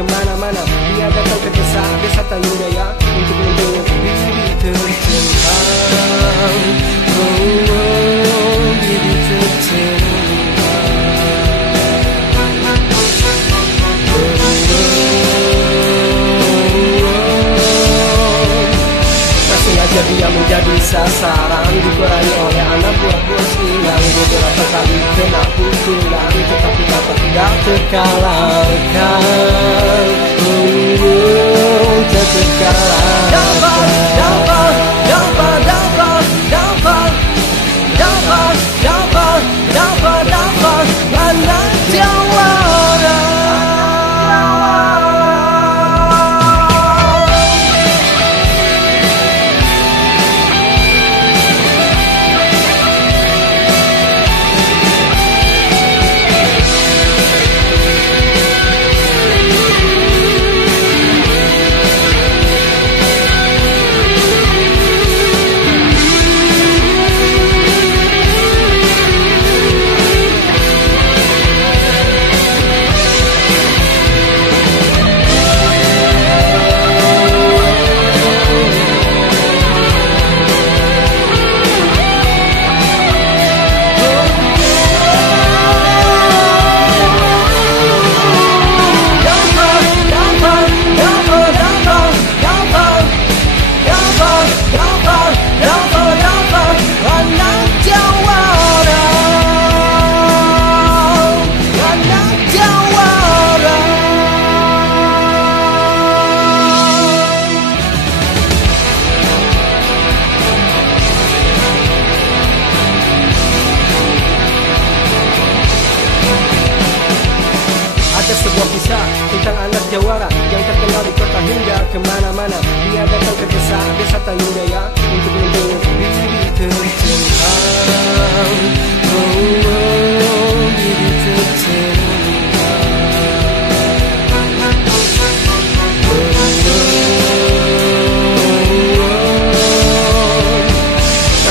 kemana-mana. Dia datang ke desa Tanjung Jaya untuk menjenguk bibi tercinta. Bibi tercinta. Sengaja dia menjadi sasaran, diperangi oleh anak buah bos hilang. Beberapa kali kena pukulan, tetapi dapat tidak terkalahkan. Tak terkalahkan. Dapat anak jawara. Sebuah kisah tentang anak jawara yang terkenal di kota hingga kemana-mana. Dia datang ke desa Tanjung Jaya untuk menjenguk bibi tercinta. Bibi tercinta.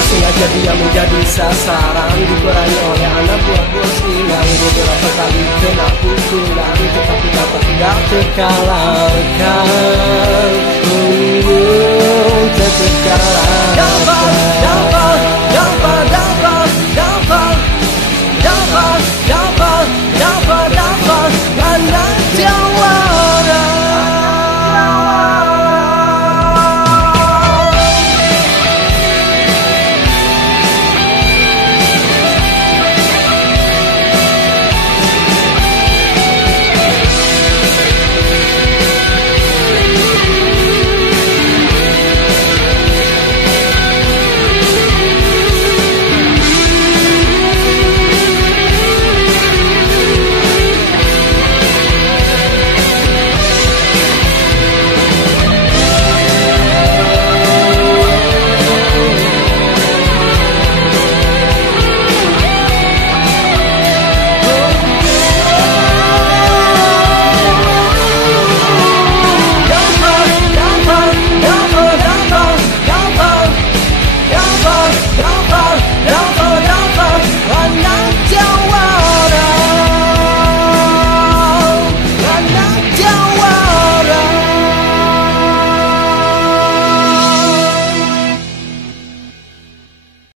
Sengaja dia menjadi sasaran, diperangi oleh anak buah bos hilang. Beberapa kali kena pukulan, tetapi dapat tidak terkalahkan.